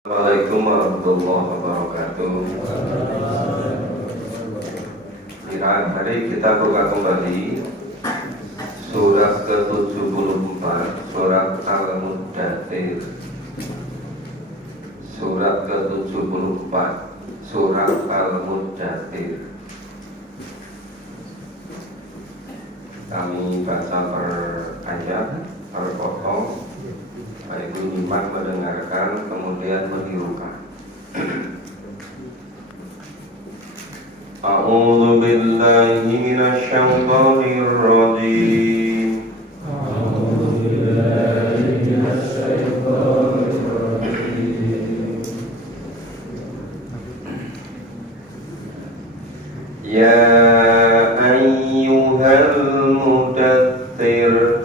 Assalamualaikum warahmatullahi wabarakatuh. Hari kita buka kembali surat ke-74, surat Al-Muddatsir. Surat ke-74, surat Al-Muddatsir. Kami baca per ayat, per potong. Baik menyimak, mendengarkan, kemudian menirukan. A'udzu billahi minasyaitonir rajim. A'udzu billahi minasyaitonir rajim. Ya ayyuhal mudatsir.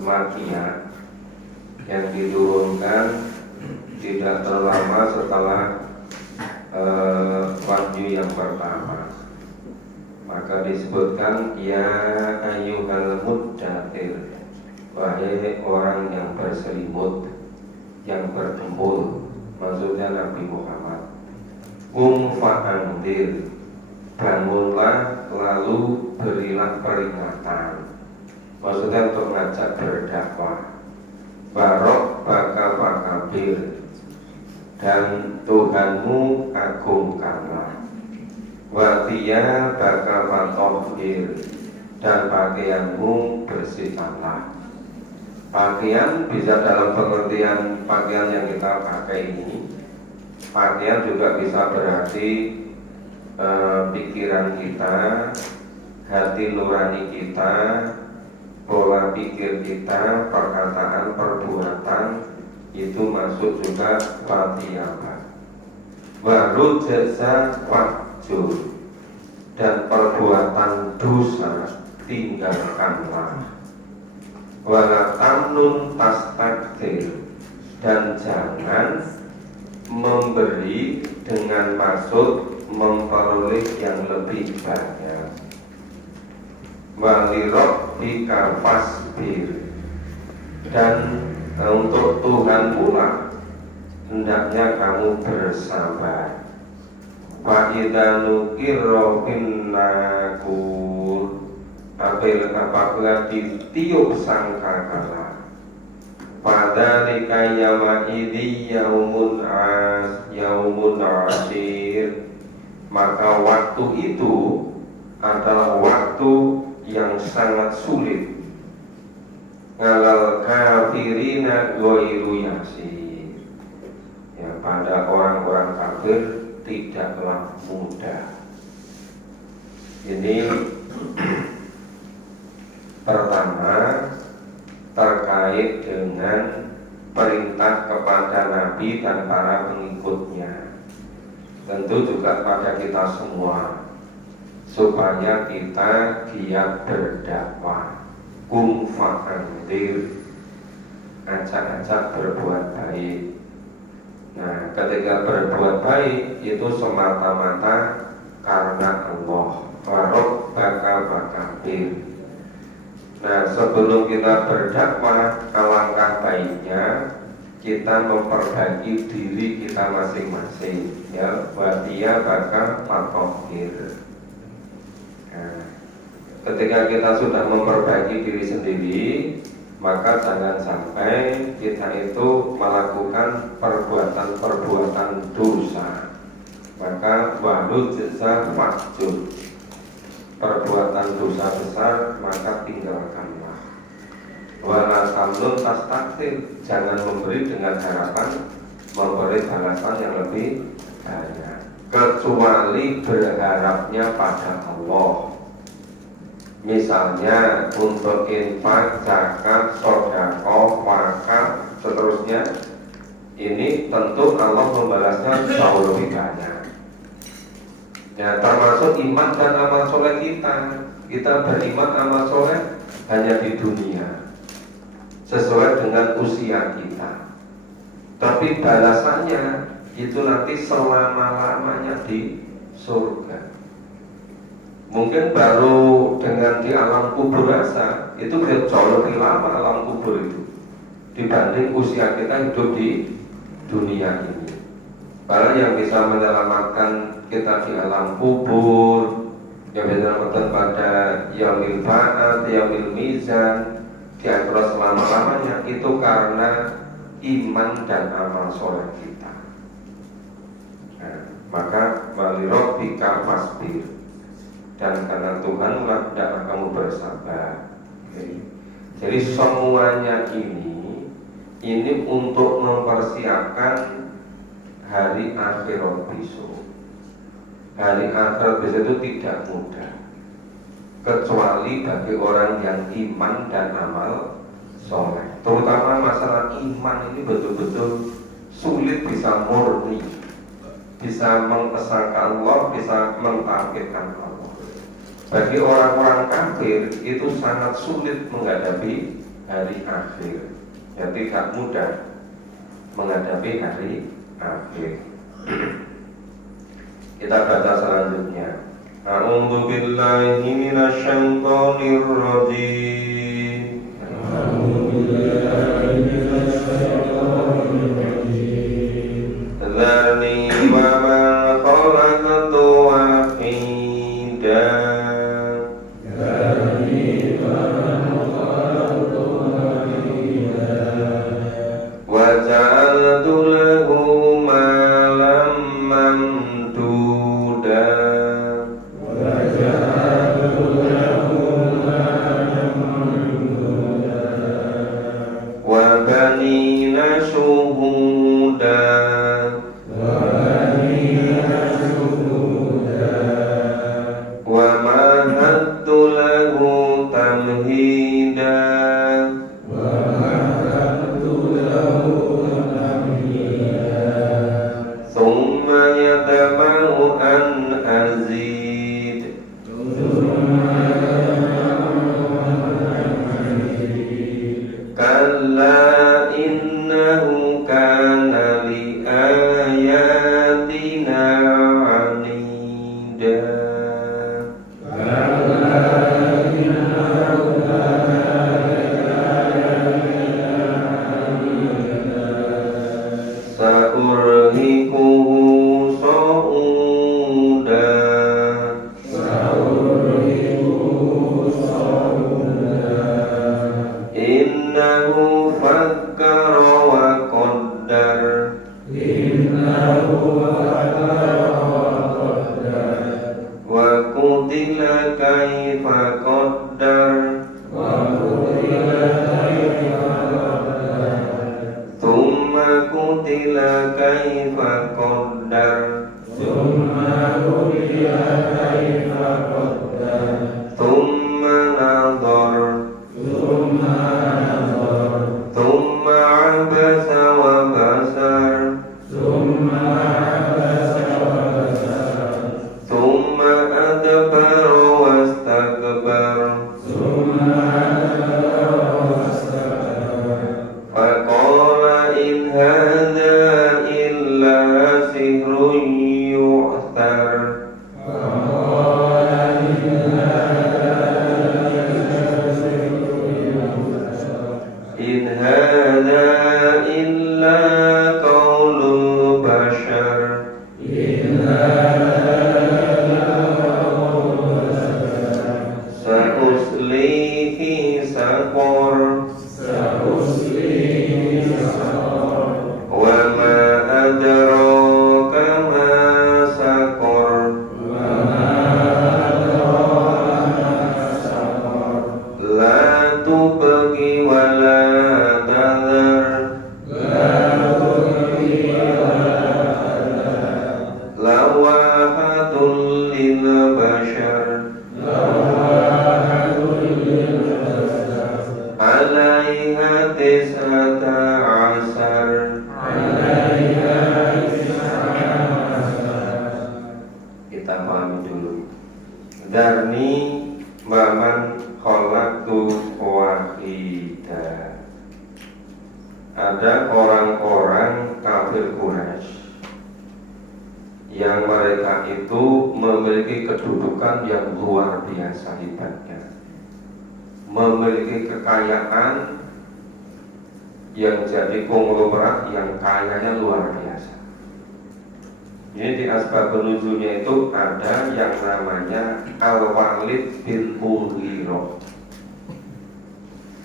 Makiyah yang diturunkan tidak terlama setelah wahyu yang pertama. Maka disebutkan ya ayyuhal muddatsir, wahai orang yang berselimut, yang berjemur, maksudnya Nabi Muhammad. Qum fa'andir, bangunlah lalu berilah peringatan, maksudnya untuk ngajak berdakwah. Barok baka fakabir, dan Tuhanmu agungkanlah. Watiya baka fatohir, dan pakaianmu bersihkanlah. Pakaian bisa dalam pengertian pakaian yang kita pakai ini. Pakaian juga bisa berarti pikiran kita, hati nurani kita, pola pikir kita, perkataan, perbuatan, itu masuk juga watiyah. Warud jasa wajur, dan perbuatan dosa tinggalkanlah. Wala tamnun tastakthir, dan jangan memberi dengan maksud memperoleh yang lebih banyak. Walirabbika fasbir, dan untuk Tuhan pula hendaknya kamu bersabar. Wa idza nukira fin naqur, apabila ditiup sangkakala, fadzalika yawma idzi yaumun asir, maka waktu itu adalah waktu yang sangat sulit. Ngalal kafirina ghairu yasir, ya, pada orang-orang kafir tidaklah mudah. Ini pertama terkait dengan perintah kepada Nabi dan para pengikutnya, tentu juga pada kita semua, supaya kita giat berdakwah. Qum fa'andir, ajak-ajak berbuat baik. Nah, ketika berbuat baik itu semata-mata karena Allah. Allah wa rabbaka fakabir. Nah, sebelum kita berdakwah, alangkah baiknya kita memperbaiki diri kita masing-masing, ya, wa tiyabaka fatahhir. Nah, ketika kita sudah memperbaiki diri sendiri, maka jangan sampai kita itu melakukan perbuatan-perbuatan dosa. Maka wahud jasa fahjur, perbuatan dosa besar maka tinggalkanlah. Wala tamnun tastakthir, jangan memberi dengan harapan memberi balasan yang lebih banyak, kecuali berharapnya pada Allah. Misalnya untuk infak, zakat, sedekah, wakaf, seterusnya, ini tentu Allah membalasnya jauh lebih banyak. Ya, termasuk iman dan amal soleh kita. Kita beriman amal soleh hanya di dunia, sesuai dengan usia kita. Tapi balasannya itu nanti selama-lamanya di surga. Mungkin baru dengan di alam kubur rasa itu jauh lebih lama alam kubur itu dibanding usia kita hidup di dunia ini. Karena yang bisa menyelamatkan kita di alam kubur, yang bisa menyelamatkan pada yaumil ba'ats, yaumil mizan, di akhirat selama-lamanya, itu karena iman dan amal soleh kita. Nah, maka walirabbika fasbir, dan karena Tuhan lah hendaklah kamu bersabar. Jadi semuanya ini untuk mempersiapkan hari akhirat besok. Hari akhirat besok itu tidak mudah, kecuali bagi orang yang iman dan amal soleh. Terutama masalah iman ini betul-betul sulit bisa murni, bisa mengesahkan Allah, bisa mentauhidkan Allah. Bagi orang-orang kafir itu sangat sulit menghadapi hari akhir. Ya, tidak mudah menghadapi hari akhir. Kita baca selanjutnya. A'udzu billahi minasyaitonir rajim. A'udzu billahi minasyaitonir rajim. Dzarni wa man khalaqtu wahida. Dzarni wa man khalaqtu wahida. Wa ja'altu lahu malam mamduda. Wa banina syuhuda. Wa mahattu lahu tamhida. Thumma yatamau an azid. Kalla innahu kana li ayatina anida. Sa'urhiquhu sa'uda. Innahu fakkara wa qaddar. Wa qutila kaifa qaddar. Thumma qutila kaifa qaddar. Thumma nadhar. Thumma abasa wa basar. Thumma adbara wastakbar. Darni maman khalaqtu wahida. Ada orang-orang kafir Quraisy yang mereka itu memiliki kedudukan yang luar biasa hebatnya, memiliki kekayaan yang jadi konglomerat yang kayanya luar biasa. Ini di asbab nuzulnya itu ada yang namanya Al-Walid bin Mughirah.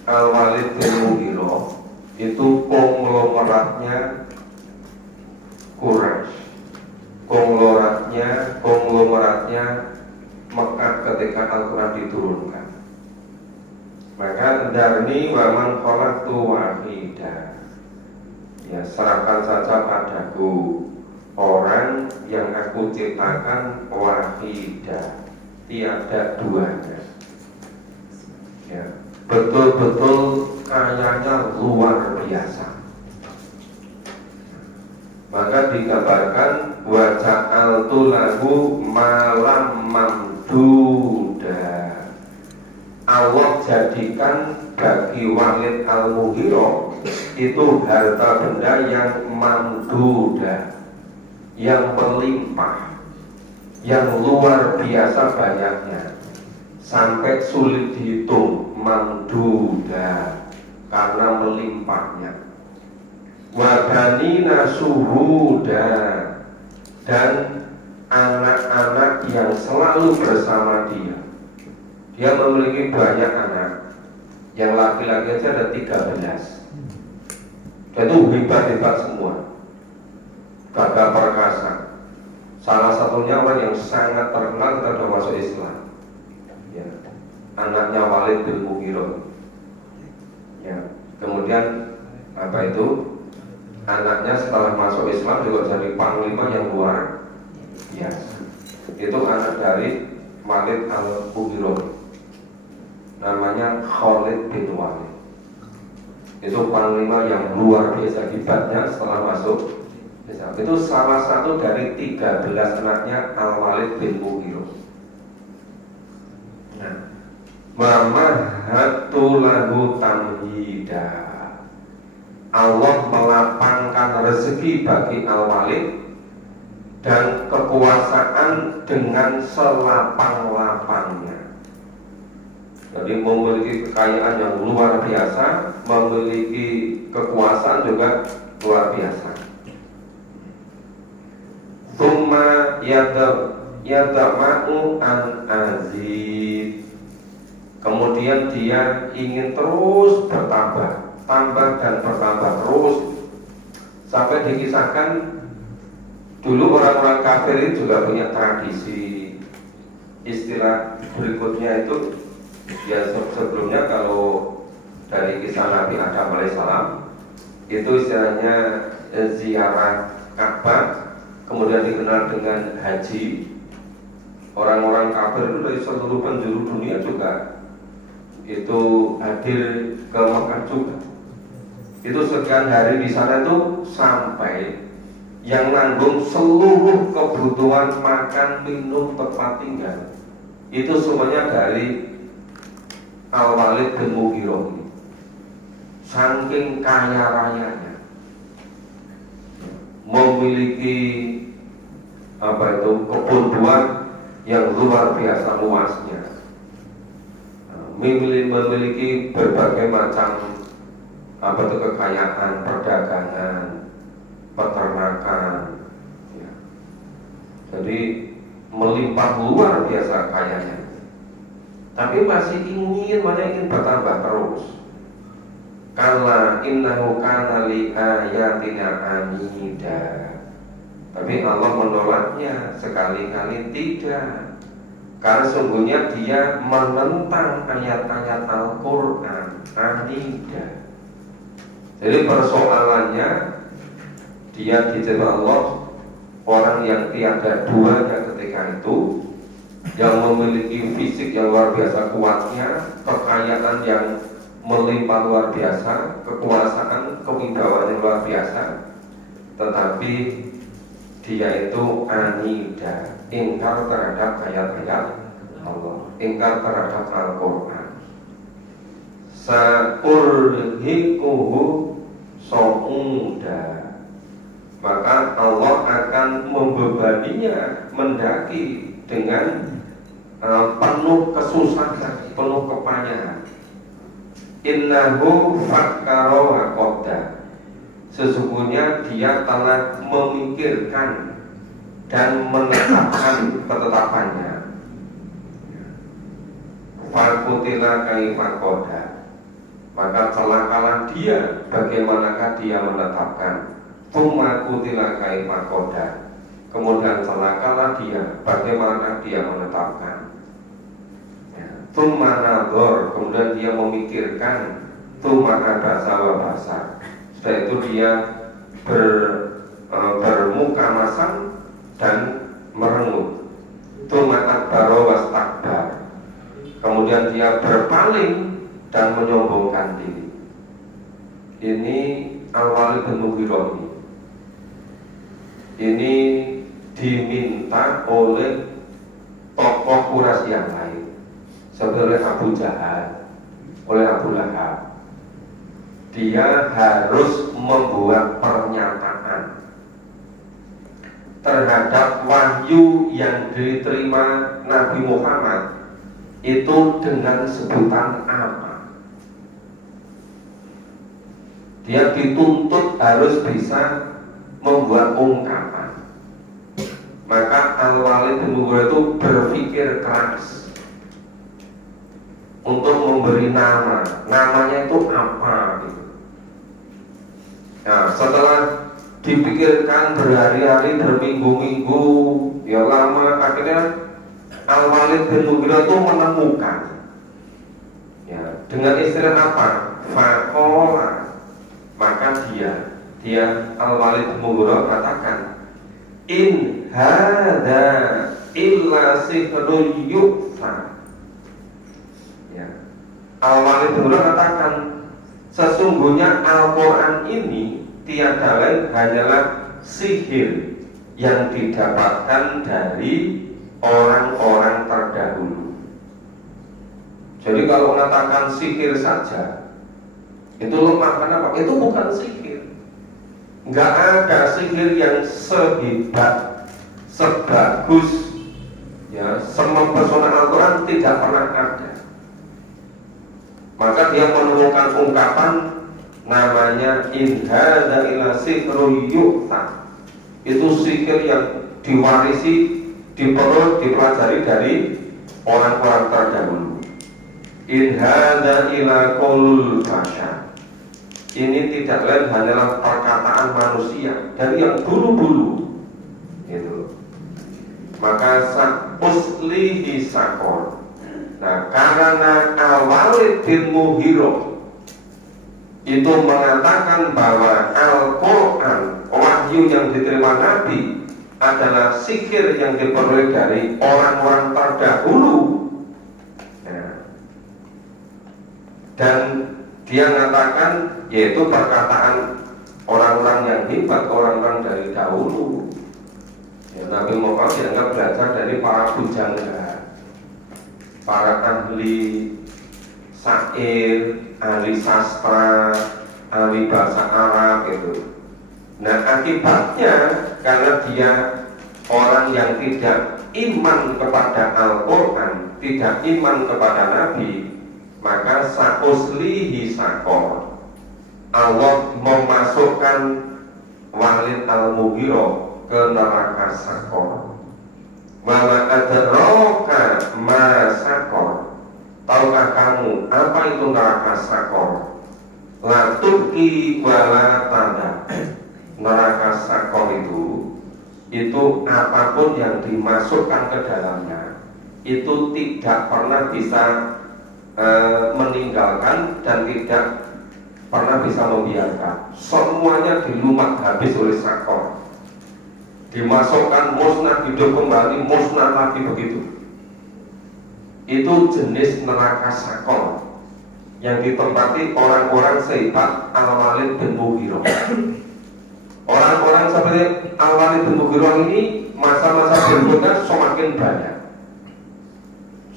Al-Walid bin Mughirah itu konglomeratnya Quraisy, konglomeratnya Mekah ketika Al-Quran diturunkan. Maka darni wa man khalaqtu wahida. Ya, serahkan saja padaku orang yang aku ciptakan wahida, tiada duanya. Ya, betul-betul kayanya luar biasa. Maka digambarkan wa ja'altu lahu malam mamduda. Allah jadikan bagi Walid Al-Mughirah itu harta benda yang mamduda, yang melimpah, yang luar biasa banyaknya, sampai sulit dihitung. Mamduda karena melimpahnya. Wabanina suhuda, dan anak-anak yang selalu bersama dia. Dia memiliki banyak anak. Yang laki-laki aja ada 13. Dan itu hebat-hebat semua, gagah perkasa. Salah satunya orang yang sangat terkenal ketika masuk Islam, ya, anaknya Walid bin Mughirah. Ya, kemudian apa itu? Anaknya setelah masuk Islam juga jadi panglima yang luar biasa. Itu anak dari Walid Al-Mughirah, namanya Khalid bin Walid. Itu panglima yang luar biasa hebatnya setelah masuk Islam. Itu salah satu dari 13 anaknya Al-Walid bin Mughirah. Nah, mamahatu lahu tamhida. Allah melapangkan rezeki bagi Al-Walid dan kekuasaan dengan selapang-lapangnya. Jadi memiliki kekayaan yang luar biasa, memiliki kekuasaan juga luar biasa. Tsumma yadama'u an azid. Kemudian dia ingin terus bertambah, tambah dan bertambah terus, sampai dikisahkan dulu orang-orang kafir itu juga punya tradisi. Istilah berikutnya itu, ya sebelumnya kalau dari kisah Nabi Adam alaihissalam itu istilahnya ziarah Ka'bah, kemudian dikenal dengan haji. Orang-orang kafir itu dari seluruh penjuru dunia juga itu hadir ke Mekah juga. Itu sekian hari di sana itu sampai yang nanggung seluruh kebutuhan makan, minum, tempat tinggal itu semuanya dari Al-Walid bin Mughirah. Saking kaya rayanya, memiliki apa itu kebun buah yang luar biasa luasnya, memiliki berbagai macam apa itu kekayaan, perdagangan, peternakan, ya. Jadi melimpah luar biasa kayanya. Tapi masih ingin bertambah terus. Kala innahu kana li ayatina anida. Tapi Allah menolaknya, sekali-kali tidak. Karena sungguhnya dia menentang ayat-ayat Al-Quran, anida. Jadi persoalannya, dia dicipta Allah, orang yang tiada duanya ketika itu, yang memiliki fisik yang luar biasa kuatnya, kekayaan yang melimpah luar biasa, kekuasaan, kewibawaan yang luar biasa, tetapi dia itu anida, ingkar terhadap ayat-ayat Allah, ingkar terhadap Al-Quran. Sa'urhikuhu so'uda, maka Allah akan membebaninya mendaki dengan penuh kesusahan, penuh kepayahan. Innahu fakkara wa qaddar, sesungguhnya dia telah memikirkan dan menetapkan ketetapannya. Fakutila kaifa qaddar, maka celakalah dia bagaimanakah dia menetapkan. Tsumma kutila kaifa qaddar, kemudian celakalah dia bagaimana dia menetapkan. Tsumma nadhar, kemudian dia memikirkan. Tsumma abasa wa basar, setelah itu dia bermuka masam dan merengut. Tsumma adbara wastakbar, kemudian dia berpaling dan menyombongkan diri. Ini Al-Walid bin Mughirah ini diminta oleh tokoh Quraisy yang lain, seperti oleh Abu Jahal, oleh Abu Lahab. Dia harus membuat pernyataan terhadap wahyu yang diterima Nabi Muhammad itu dengan sebutan apa. Dia dituntut harus bisa membuat ungkapan. Maka Al-Walid bin Mughirah itu berpikir keras untuk memberi nama. Namanya itu apa gitu. Nah, setelah dipikirkan berhari-hari, berminggu-minggu, ya lama, akhirnya Al-Walid bin Mughirah itu menemukan, ya, dengan istilah apa? Faqala, maka dia Al-Walid bin Mughirah katakan, in hadza illa sihrun yu'thar. Ya. Al-Walid bin Mughirah katakan, sesungguhnya Al-Quran ini tiada lain hanyalah sihir yang didapatkan dari orang-orang terdahulu. Jadi kalau mengatakan sihir saja itu lemah. Kenapa? Itu bukan sihir. Nggak ada sihir yang sehebat, sebagus, ya, semempesona Al-Quran, tidak pernah ada. Maka dia menemukan ungkapan namanya in hadza illa sihrun yu'thar. Itu sihir yang diwarisi, dipelajari dari orang-orang terdahulu. In hadza illa qaulul bashar, ini tidak lain hanyalah perkataan manusia dari yang dulu-dulu gitu. Maka uslihi sakor. Nah, karena Al-Walid bin Mughirah itu mengatakan bahwa Al-Quran, wahyu yang diterima Nabi, adalah sihir yang diperoleh dari orang-orang terdahulu, ya. Dan dia mengatakan, yaitu perkataan orang-orang yang hebat, orang-orang dari dahulu, ya, Nabi Muhammad dianggap belajar dari para bujangga, para ahli syair, ahli sastra, ahli bahasa Arab itu. Nah, akibatnya karena dia orang yang tidak iman kepada Al-Quran, tidak iman kepada Nabi, maka sa'uslihi sakor, Allah memasukkan Walid al-Mughirah ke neraka sakor. Wa ma adraka ma sakor, tahukah kamu apa itu neraka sakor? La tubqi wa la tadha. Neraka sakor itu apapun yang dimasukkan ke dalamnya itu tidak pernah bisa meninggalkan dan tidak pernah bisa membiarkan. Semuanya dilumat habis oleh sakor, dimasukkan musnah, hidup kembali, musnah lagi, begitu. Itu jenis neraka sakor yang ditempati orang-orang sehebat Al-Walid bin Mughirah. Orang-orang seperti Al-Walid bin Mughirah ini masa-masa berikutnya semakin banyak.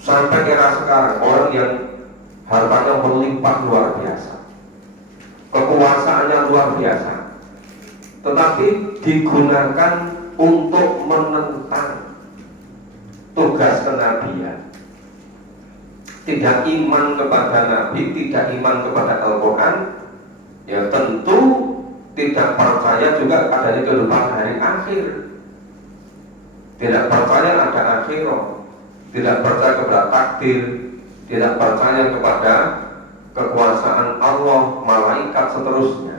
Sampai era sekarang orang yang hartanya melimpah luar biasa, kekuasaannya luar biasa, tetapi digunakan untuk menentang tugas kenabian. Tidak iman kepada Nabi, tidak iman kepada Al-Quran, ya tentu tidak percaya juga adanya kehidupan hari akhir, tidak percaya ada akhirat, tidak percaya kepada takdir, tidak percaya kepada kekuasaan Allah, malaikat, seterusnya.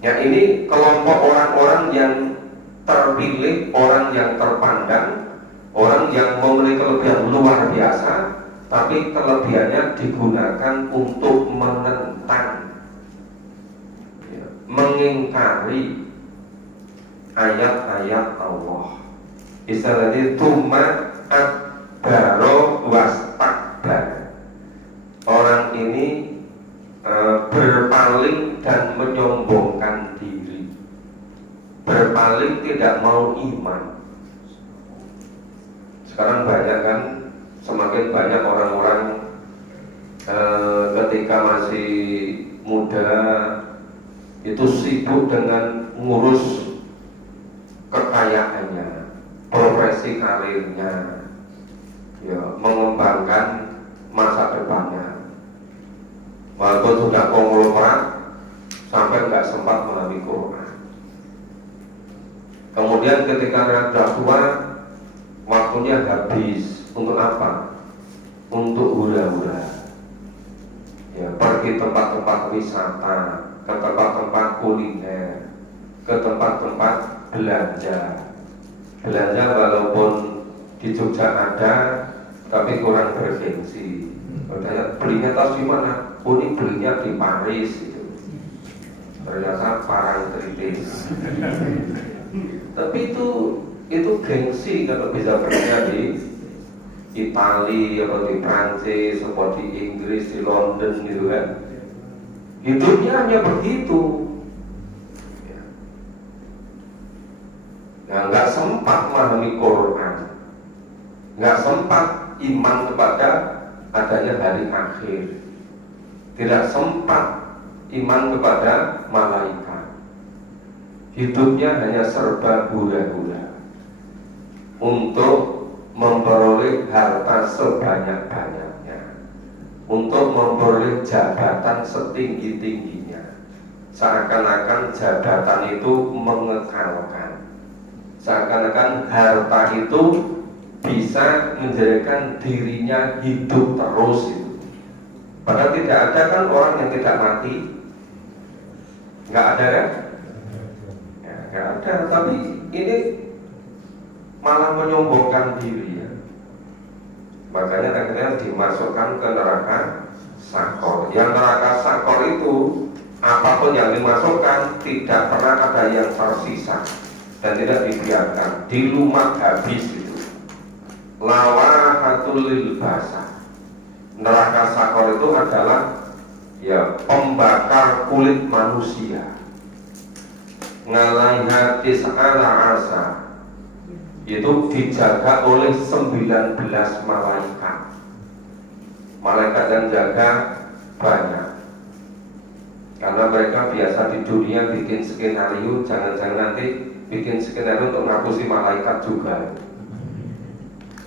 Ya, ini kelompok orang-orang yang terpilih, orang yang terpandang, orang yang memiliki kelebihan luar biasa, tapi kelebihannya digunakan untuk menentang, ya, mengingkari ayat-ayat Allah. Istilahnya tuma adbaro wastakbar. Orang ini berpaling dan menyombongkan diri, berpaling tidak mau iman. Sekarang banyak kan, semakin banyak orang-orang ketika masih muda itu sibuk dengan ngurus kekayaannya, profesi karirnya, ya, mengembangkan masa depannya. Walaupun sudah konglomerat, sampai nggak sempat memahami Quran. Kemudian ketika sudah tua, waktunya habis. Untuk apa? Untuk hura-hura, ya, pergi tempat-tempat wisata, ke tempat-tempat kuliner, ke tempat-tempat belanja. Belanja walaupun di Jogja ada, tapi kurang bergengsi. Katanya belinya tahu di mana? Oh, ini belinya di Paris gitu. Ternyata parangtritis. Tapi itu gengsi kalau bisa belinya di Italia atau di Prancis atau di Inggris, di London gitu kan. Hidupnya hanya begitu. Nah, nggak sempat memahami Quran, nggak sempat iman kepada adanya hari akhir, tidak sempat iman kepada malaikat. Hidupnya hanya serba hura-hura untuk memperoleh harta sebanyak-banyaknya, untuk memperoleh jabatan setinggi-tingginya. Seakan-akan jabatan itu mengekalkan, seakan-akan harta itu bisa menjadikan dirinya hidup terus itu. Padahal tidak ada kan orang yang tidak mati, nggak ada kan? Ya, nggak ada. Tapi ini malah menyombongkan diri, ya. Makanya akhirnya dimasukkan ke neraka sakor. Yang neraka sakor itu apapun yang dimasukkan tidak pernah ada yang tersisa dan tidak dibiarkan, dilumat habis itu. Lawahatul lil basar. Neraka sakor itu adalah, ya, pembakar kulit manusia. Ngalaiha tis'ala asa, itu dijaga oleh 19 malaikat. Malaikat yang jaga banyak, karena mereka biasa di dunia bikin skenario, jangan-jangan nanti bikin skenario untuk ngapusi malaikat juga.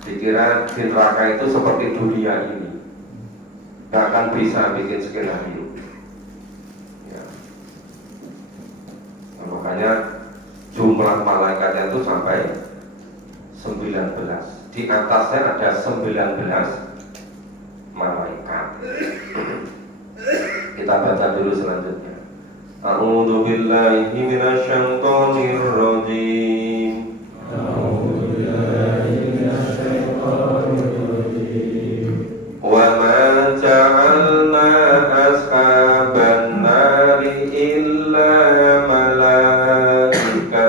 Dikira di neraka itu seperti dunia ini, gak akan bisa bikin skenario, ya. Nah, makanya jumlah malaikatnya itu sampai 19. Di atasnya ada 19 malaikat. Kita baca dulu selanjutnya. A'udzu billahi minasyaitonir rajim. A'udzu billahi minasyaitonir rajim. Wa ma ja'alna ashaban nari illa malaika.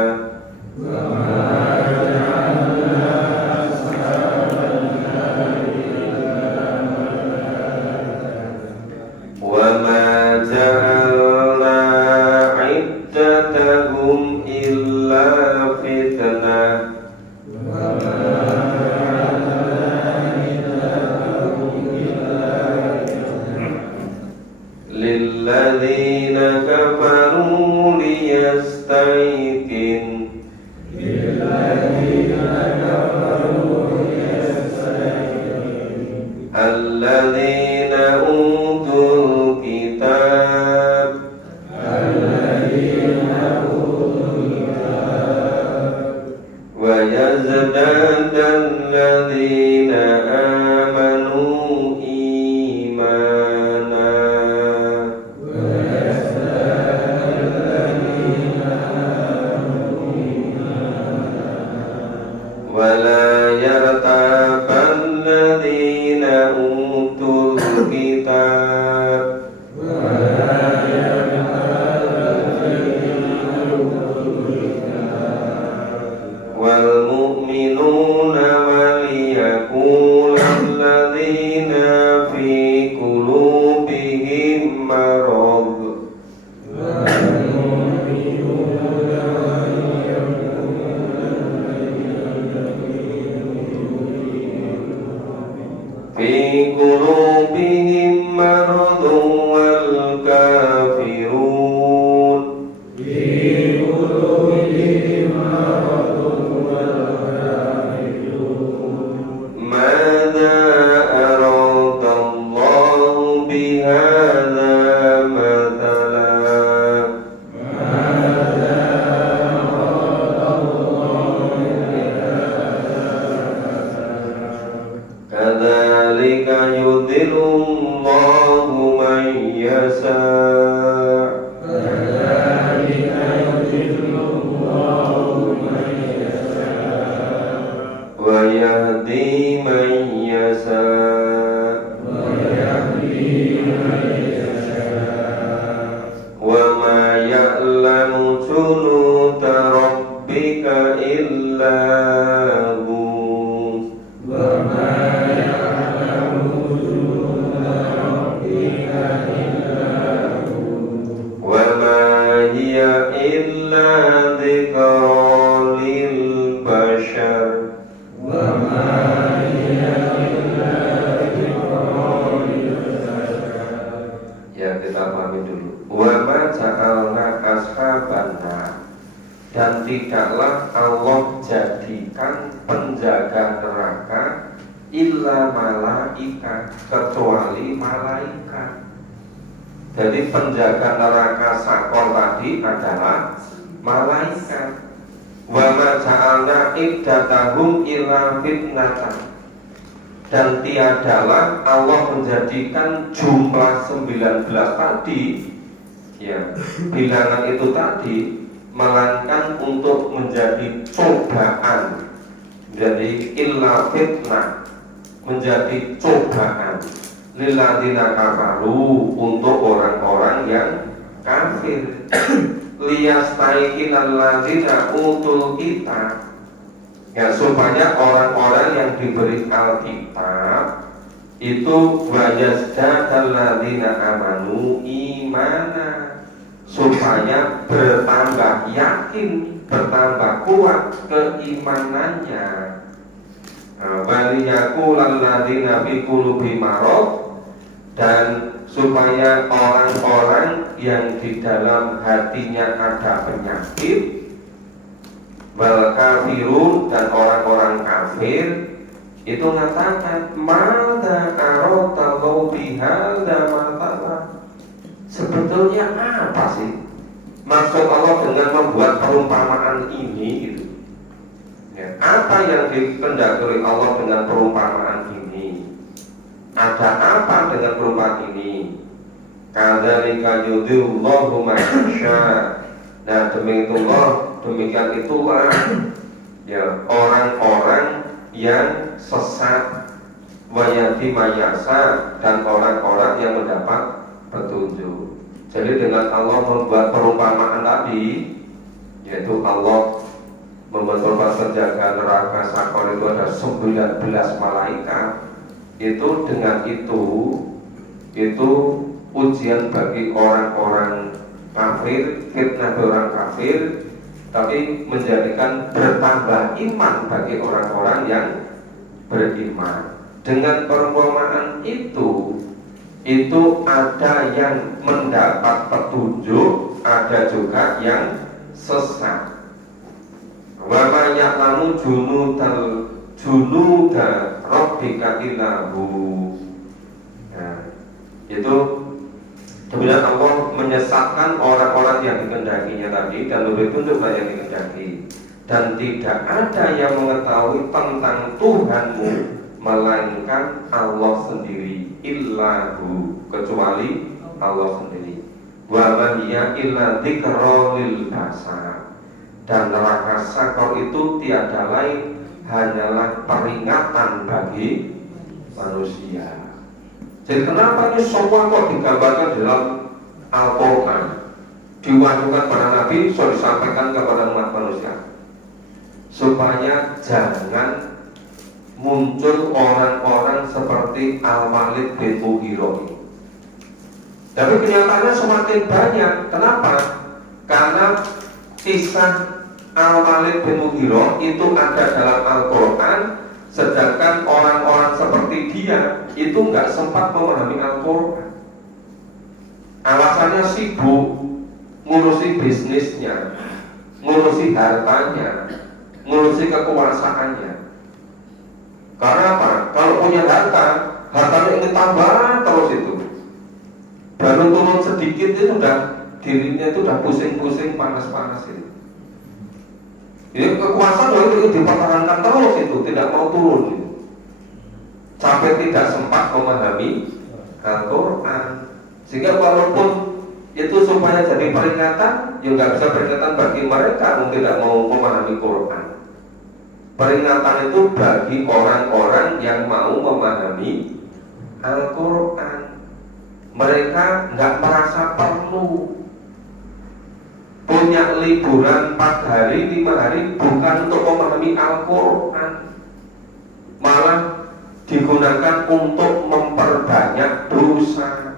Wa ma ja'alna iddatahum illa alladzina utul kitab wa yazdada alladzina amanu imana wa la yartaba alladzina utul kitab wal mu'minuna waliyaqul alladzina fi qulubihim marad fi qulubihim marad wal kafirun ماذا أراد الله بهذا مثلا كذلك يضل الله من يشاء ويهدي من يشاء وما يعلم جنود ربك إلا هو وما هي إلا ذكرى للبشر ya kita pahami dulu. Wa ma ja'alna ashabanna, dan tidaklah Allah jadikan penjaga neraka illa malaika, kecuali malaikat. Jadi penjaga neraka sakor tadi adalah malaikat. Wa ma ja'alna iddatahum illa fitnatan, dan tiadalah Allah menjadikan jumlah 19 tadi, ya, bilangan itu tadi, melainkan untuk menjadi cobaan, menjadi illa fitnah, menjadi cobaan lilladzina kafaru, untuk orang-orang yang kafir, liyastaiqinal ladzina utul kitab, ya, supaya orang-orang yang diberi Alkitab itu wayazdadal ladzina amanu imana, supaya bertambah yakin, bertambah kuat keimanannya. Waliyaqulal ladzina fi qulubihim marad, dan supaya orang-orang yang di dalam hatinya ada penyakit, wal kafirun, dan orang-orang kafir itu mengatakan mada aradallahu bihadza matala, sebetulnya apa sih maksud Allah dengan membuat perumpamaan ini gitu, ya, apa yang dikehendaki oleh Allah dengan perumpamaan ini, ada apa dengan perumpamaan ini? Kadzalika yudhillahu man yasha, nah demikian itulah ya orang-orang yang sesat, wayati mayasa, dan orang-orang yang mendapat petunjuk. Jadi dengan Allah membuat perumpamaan tadi, yaitu Allah membuat penjaga neraka sakor itu ada 19 malaikat, itu dengan itu ujian bagi orang-orang kafir, fitnah orang kafir, tapi menjadikan bertambah iman bagi orang-orang yang beriman. Dengan perumpamaan itu ada yang mendapat petunjuk, ada juga yang sesat. Wa ma ya'lamu junuda rabbika illa hu, Nah, itu kemudian Allah menyesatkan orang-orang yang dikehendakinya tadi dan memberi petunjuk yang dikehendaki. Dan tidak ada yang mengetahui tentang Tuhanmu melainkan Allah sendiri, illahu, kecuali Allah sendiri. Wa ma hiya illa dzikra lil basar. Dan neraka sakor itu tiada lain hanyalah peringatan bagi manusia. Jadi kenapa ini semua kok digambarkan dalam Al-Quran, diwahyukan pada Nabi, sudah disampaikan kepada umat manusia, supaya jangan muncul orang-orang seperti Al-Walid bin Mughirah ini. Tapi kenyataannya semakin banyak. Kenapa? Karena kisah Al-Walid bin Mughirah itu ada dalam Al-Quran, sedangkan orang-orang seperti dia itu nggak sempat memahami Al-Quran. Alasannya sibuk ngurusi bisnisnya, ngurusi hartanya, ngurusi kekuasaannya. Karena apa? Kalau punya harta, hartanya ingin tambah terus itu. Baru turun sedikit itu sudah dirinya itu sudah pusing-pusing, panas-panas itu. Jadi kekuasaan itu dipertahankan terus itu, tidak mau turun itu. Sampai tidak sempat memahami Al-Quran. Sehingga walaupun itu supaya jadi peringatan, ya nggak bisa peringatan bagi mereka yang tidak mau memahami Quran. Peringatan itu bagi orang-orang yang mau memahami Al-Quran. Mereka nggak merasa perlu punya liburan 4 hari, 5 hari bukan untuk memahami Al-Quran, malah digunakan untuk memperbanyak dosa,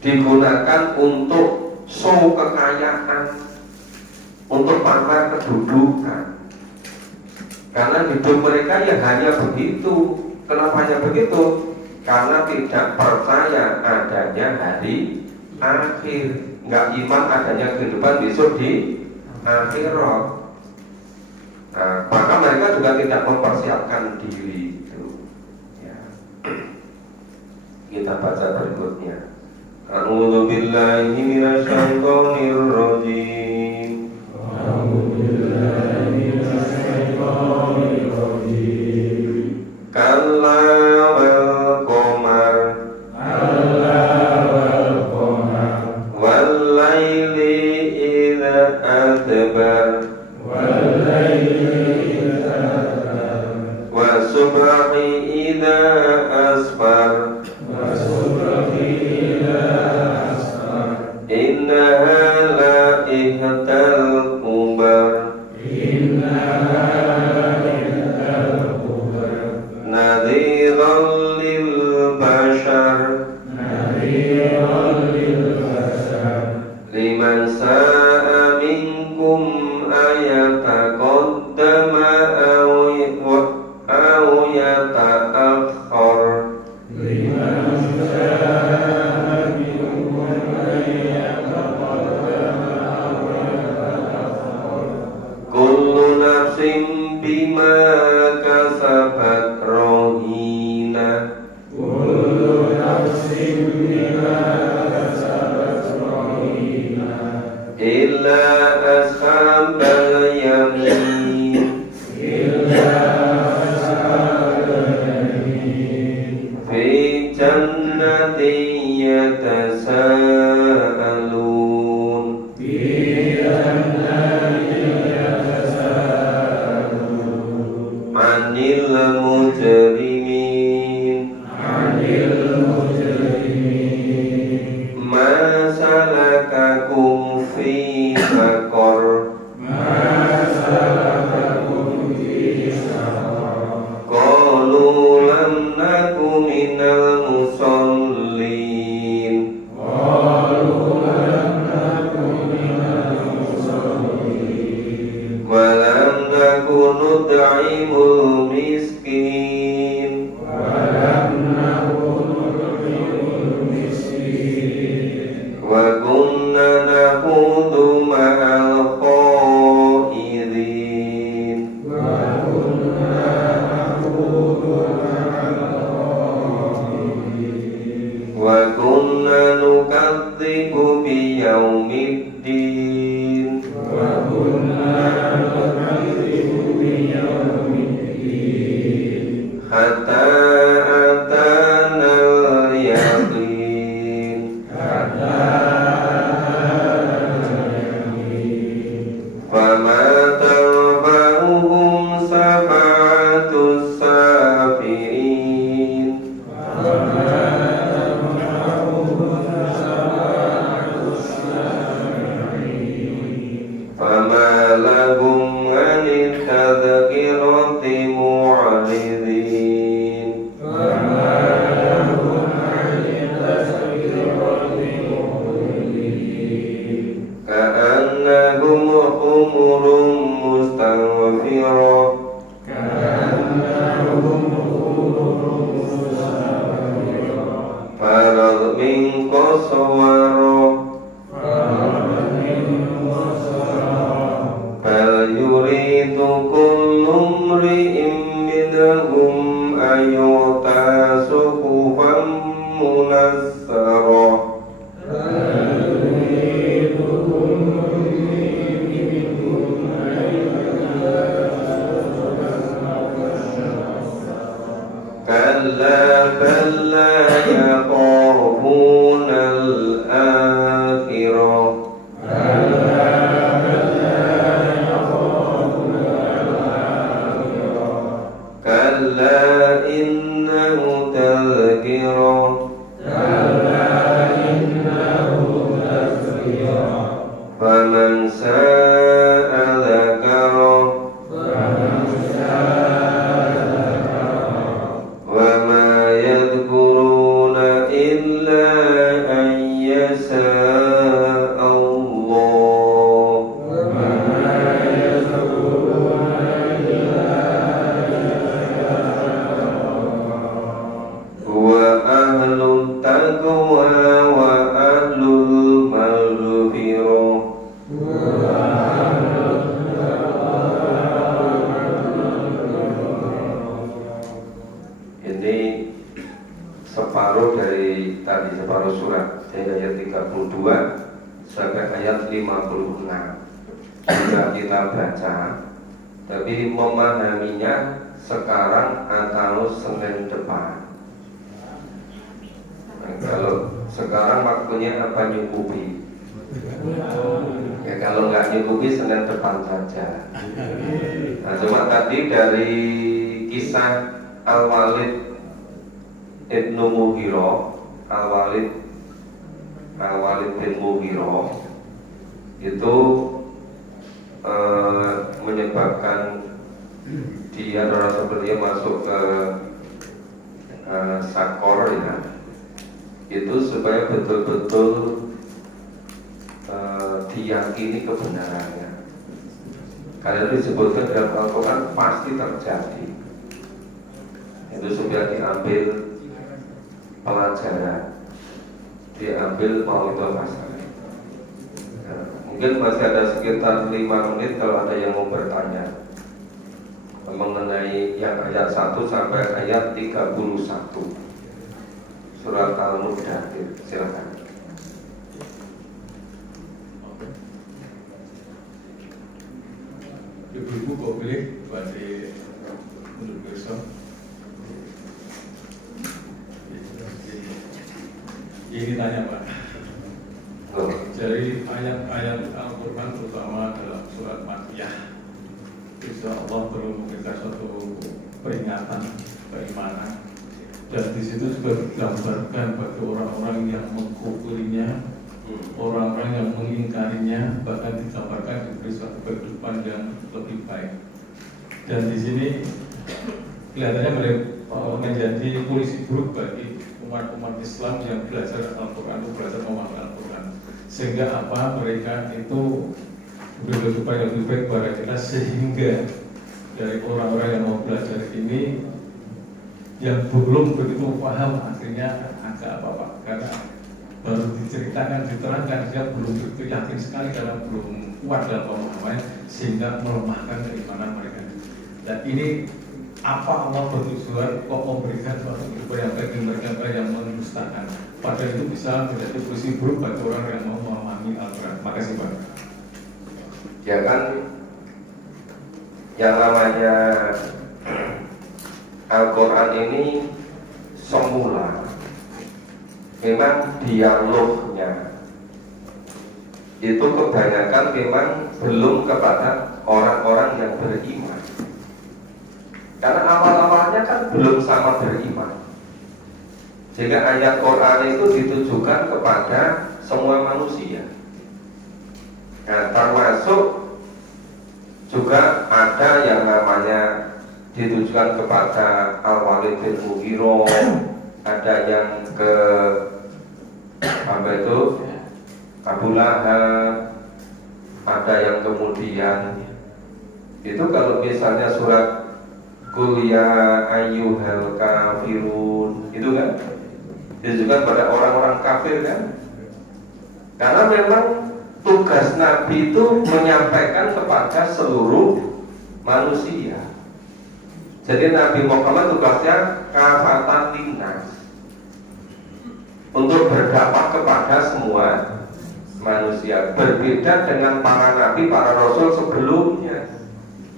digunakan untuk show kekayaan, untuk pamer kedudukan. Karena hidup mereka ya hanya begitu. Kenapa hanya begitu? Karena tidak percaya adanya hari akhir, nggak iman adanya kehidupan besok di akhirat. Nah, maka mereka juga tidak mempersiapkan diri itu. Ya. Kita baca berikutnya. A'udzu billahi minasyaitonir rajim. A'udzu billahi minasyaitonir rajim. Kalla wal qamar. Kalla wal qamar. Wal laili idza adbar. Wal laili idza adbar. Was-subhi idza asfar. Innaha la'ihatal kubar. Nadhiran lil bashar. Liman sa'a minkum ayataqaddama aw yata'akhkhar. Kullu nafsin bima kasabat rahina. Kullu nafsin bima kasabat rahina. Illa ashabal yamin. Illa ashabal yamin. Fi jannatin yatasaalun. Fi Anil mujrimin. Ma salakakum fi saqar. Qalu lam naku minal musallin. mauta suhufan munassarah. Kalla bal la yakhafuna al-akhirah. Kalla innahu tadhkirah. Faman sha'a dzakarah. Wa ma yadhkuruna illa an yasha'a Allah. Wa ahlul taqwa wa ahlul maghfirah. Ini separuh dari tadi, separuh surat dari ayat 32 sampai ayat 56 sudah kita baca, tapi memahaminya sekarang atau Senin depan. Nah, kalau sekarang waktunya apa, nyukupi? Ya kalau nggak nyukupi Senin depan saja. Nah, cuma tadi dari kisah Al-Walid Ibnu Mughirah, Al-Walid bin Mughirah itu menyebabkan dia seperti masuk ke sakor ya, itu supaya betul-betul diyakini kebenarannya. Karena itu disebutkan dalam Al-Quran pasti terjadi. Itu supaya diambil pelajaran, diambil mau itu masalah. Nah, mungkin masih ada sekitar 5 menit kalau ada yang mau bertanya mengenai yang ayat 1 sampai ayat 31 surat Al-Mudaththir. Silakan. Ibu-ibu kok boleh baca untuk besok. Ini tanya Pak. Jadi ayat-ayat Al-Quran terutama dalam surat Makkiyah, insya Allah perlu memberikan suatu peringatan keimanan. Dan di situ juga digambarkan bagi orang-orang yang mengkufurinya, orang-orang yang mengingkarinya, bahkan digambarkan diberi suatu kehidupan yang lebih baik. Dan di sini kelihatannya menjadi polisi buruk bagi umat-umat Islam yang belajar Al-Quran, belajar memahami Al-Quran, sehingga apa, mereka itu berkehidupan yang lebih baik kepada kita, sehingga dari orang-orang yang mau belajar ini yang belum begitu paham akhirnya agak apa-apa, karena baru diceritakan, diterangkan, dia belum begitu yakin sekali karena belum kuat dalam pemahamannya, sehingga melemahkan keimanan mereka. Dan ini apa Allah bertujuan kok memberikan suatu kehidupan yang bagi mereka yang mendustakan, padahal itu bisa menjadi posisi buruk bagi orang yang mau memahami Al-Quran. Makasih Pak. Ya kan, yang namanya Al-Quran ini semula memang dialognya itu kebanyakan memang belum kepada orang-orang yang beriman. Karena awal-awalnya kan belum sama beriman, sehingga ayat Quran itu ditujukan kepada semua manusia. Nah, termasuk juga ada yang namanya ditujukan kepada Al-Walid bin Mughirah, ada yang ke apa itu Abu Lahab, ada yang kemudian itu kalau misalnya surat Qul ya ayyuhal kafirun, itu kan ditujukan pada orang-orang kafir kan, karena memang tugas Nabi itu menyampaikan kepada seluruh manusia. Jadi Nabi Muhammad tugasnya kafatan linnas, untuk berdakwah kepada semua manusia. Berbeda dengan para nabi, para rasul sebelumnya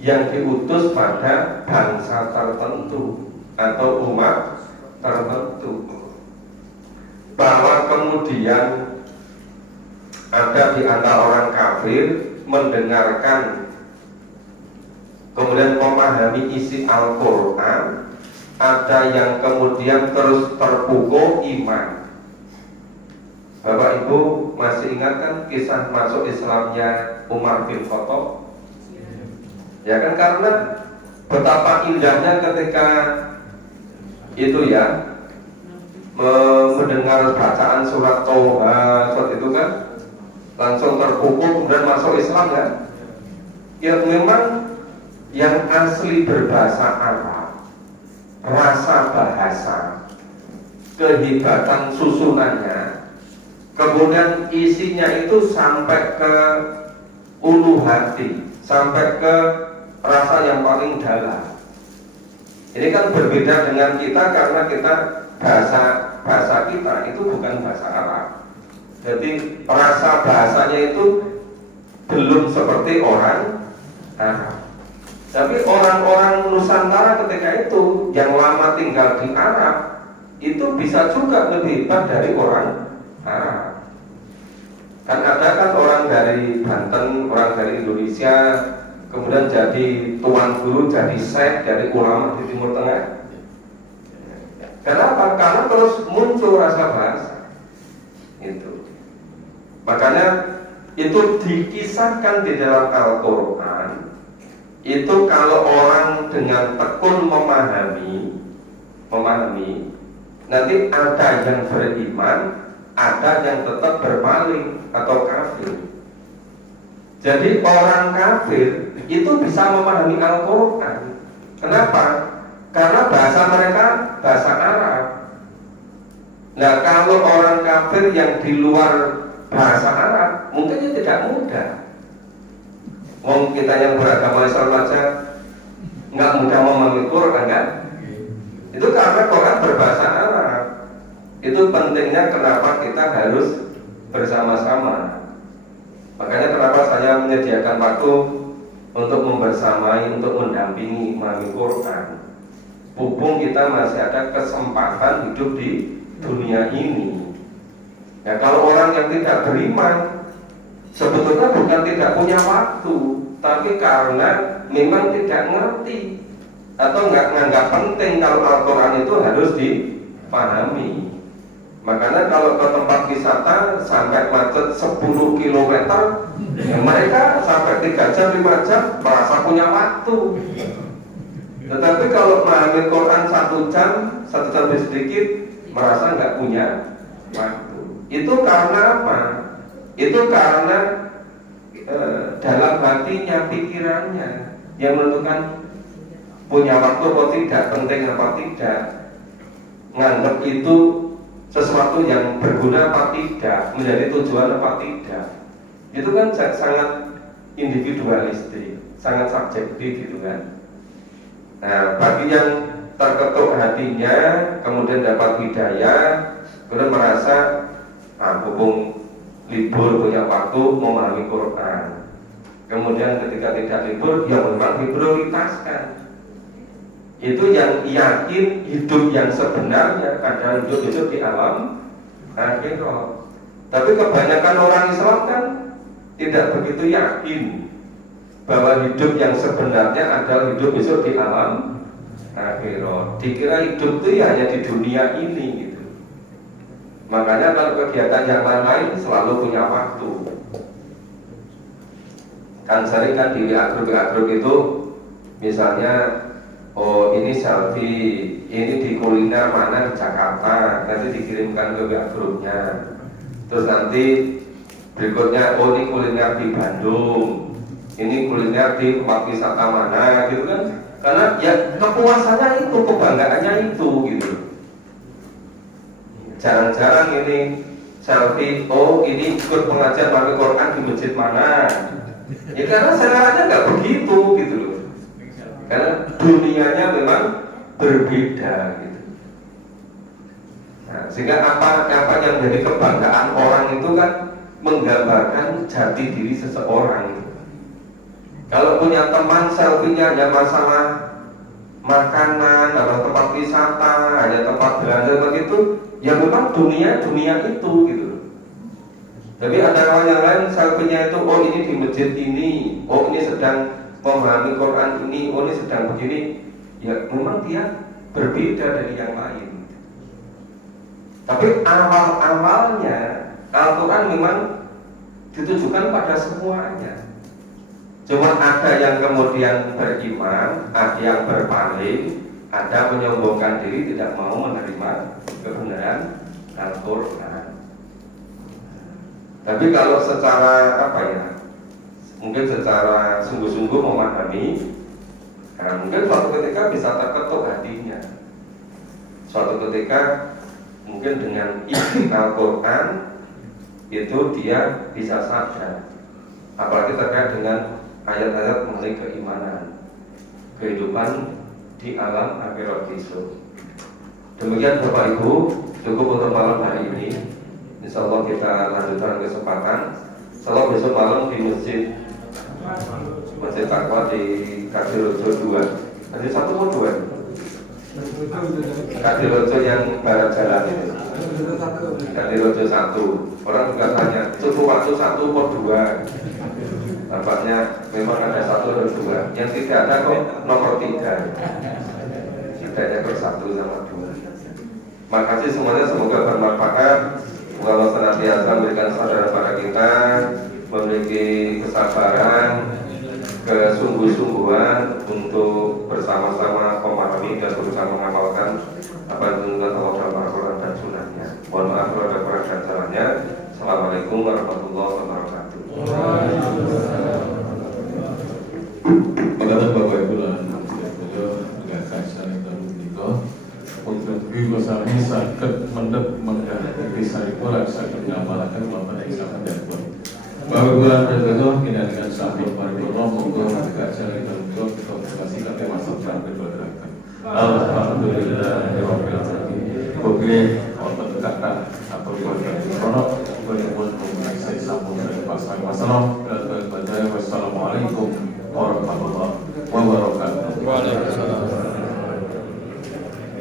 yang diutus pada bangsa tertentu atau umat tertentu, bahwa kemudian ada di antara orang kafir mendengarkan kemudian memahami isi Al-Quran, ada yang kemudian terus terpukul iman. Bapak Ibu masih ingat kan kisah masuk Islamnya Umar bin Khattab? Ya kan, karena betapa indahnya ketika itu ya mendengar bacaan surat Toha, surat itu kan langsung terpukul kemudian masuk Islam kan? Ya memang yang asli berbahasa Arab, rasa bahasa, kehebatan susunannya, kemudian isinya itu sampai ke ulu hati, sampai ke rasa yang paling dalam. Ini kan berbeda dengan kita karena kita bahasa kita itu bukan bahasa Arab. Jadi rasa bahasanya itu belum seperti orang Arab. Tapi orang-orang Nusantara ketika itu yang lama tinggal di Arab itu bisa juga lebih hebat dari orang Arab. Kan ada kan orang dari Banten, orang dari Indonesia, kemudian jadi tuan guru, jadi syekh, dari ulama di Timur Tengah. Kenapa? Karena terus muncul rasa bahasa itu. Makanya itu dikisahkan di dalam Al-Quran. Itu kalau orang dengan tekun memahami, nanti ada yang beriman, ada yang tetap berpaling atau kafir. Jadi orang kafir itu bisa memahami Al-Quran. Kenapa? Karena bahasa mereka bahasa Arab. Nah, kalau orang kafir yang di luar bahasa Arab, mungkin tidak mudah. Wong kita yang beragama Islam aja nggak mudah memahami Quran kan? Itu karena Quran berbahasa Arab. Itu pentingnya kenapa kita harus bersama-sama. Makanya kenapa saya menyediakan waktu untuk membersamai, untuk mendampingi memahami Quran. Mumpung kita masih ada kesempatan hidup di dunia ini. Ya, kalau orang yang tidak beriman sebetulnya bukan tidak punya waktu, tapi karena memang tidak ngerti atau nggak nganggap penting kalau Al-Quran itu harus dipahami. Makanya kalau ke tempat wisata sampai macet 10 km, ya mereka sampai 3 jam, 5 jam merasa punya waktu. Tetapi kalau memahami Quran 1 jam lebih sedikit, merasa nggak punya waktu. Itu karena apa? Itu karena dalam hatinya, pikirannya yang menentukan punya waktu atau tidak, penting apa tidak, nganggap itu sesuatu yang berguna apa tidak, menjadi tujuan apa tidak. Itu kan sangat individualistik, sangat subjektif gitu kan. Nah, bagi yang terketuk hatinya, kemudian dapat hidayah, kemudian merasa hubung libur punya waktu memahami Quran. Kemudian ketika tidak libur, ya memang diprioritaskan. Itu yang yakin hidup yang sebenarnya, kadang hidup di alam akhirat. Tapi kebanyakan orang Islam kan tidak begitu yakin bahwa hidup yang sebenarnya adalah hidup besok di alam akhirat. Dikira hidup itu ya hanya di dunia ini gitu. Makanya kalau kegiatan yang lain selalu punya waktu. Kan sering kan di WA grup itu misalnya, oh ini selfie, ini di kuliner mana di Jakarta, nanti dikirimkan ke WA grupnya. Terus nanti berikutnya, oh ini kuliner di Bandung, ini kuliner di tempat wisata mana gitu kan. Karena ya kepuasannya itu, kebanggaannya itu gitu. Jarang-jarang ini selfie, oh ini ikut pengajian memahami Quran di masjid mana. Ya karena seleranya nggak begitu gitu loh. karena dunianya memang berbeda gitu. Nah, sehingga apa yang menjadi kebanggaan orang itu kan menggambarkan jati diri seseorang gitu. Kalau punya teman selfie-nya hanya masalah makanan, atau tempat wisata, hanya tempat belanja begitu, ya memang dunia itu gitu. Tapi ada kawan yang lain selfie-nya itu, oh ini di masjid ini, oh ini sedang memahami Quran ini, oh ini sedang begini. Ya memang dia berbeda dari yang lain. Tapi awal-awalnya Al-Quran memang ditujukan pada semuanya. Cuma ada yang kemudian beriman, ada yang berpaling, ada menyombongkan diri tidak mau menerima kebenaran Al-Quran. Tapi kalau secara mungkin secara sungguh-sungguh memahami, nah mungkin suatu ketika bisa terketuk hatinya. Suatu ketika mungkin dengan isi Al-Quran itu dia bisa sadar, apalagi terkait dengan ayat-ayat mengenai keimanan, kehidupan di alam akhirat besok. Demikian Bapak Ibu, cukup untuk malam hari ini. Insya Allah kita lanjutkan kesempatan. Insya Allah besok malam di Masjid Taqwa di Kadirojo 2. Masjid 1 atau 2? Kadirojo yang barat jalan itu. Kadirojo 1. Orang juga tanya, cukup waktu 1 atau 2? Tampaknya memang ada 1 atau 2. Yang tidak ada kok nomor 3. Tidaknya kok 1 sama 2. Makasih semuanya, semoga bermanfaat. Semoga Allah senantiasa memberikan kesadaran pada kita, memiliki kesabaran, kesungguh-sungguhan untuk bersama-sama memahami dan berusaha mengamalkan apa yang ditunjukkan Allah dalam Al-Quran dan Sunnahnya. Mohon maaf kalau ada kurang dan salahnya. Assalamualaikum warahmatullahi wabarakatuh. Mengatur Bapak Ibu dan dengan kajian yang terbuka untuk ibu sami sakit mendep menghadapi saripura sakit mengamalkan melakukan eksamen dan pun Bapak Ibu dan Ibu kita dengan sampul paripurna monggo kajian yang terbuka kita observasi kami masuk dalam berdoakan. Alhamdulillahirabbil alamin. Oke, wonten kata atau paripurna pun saya sambung dari Wassalamualaikum warahmatullahi wabarakatuh.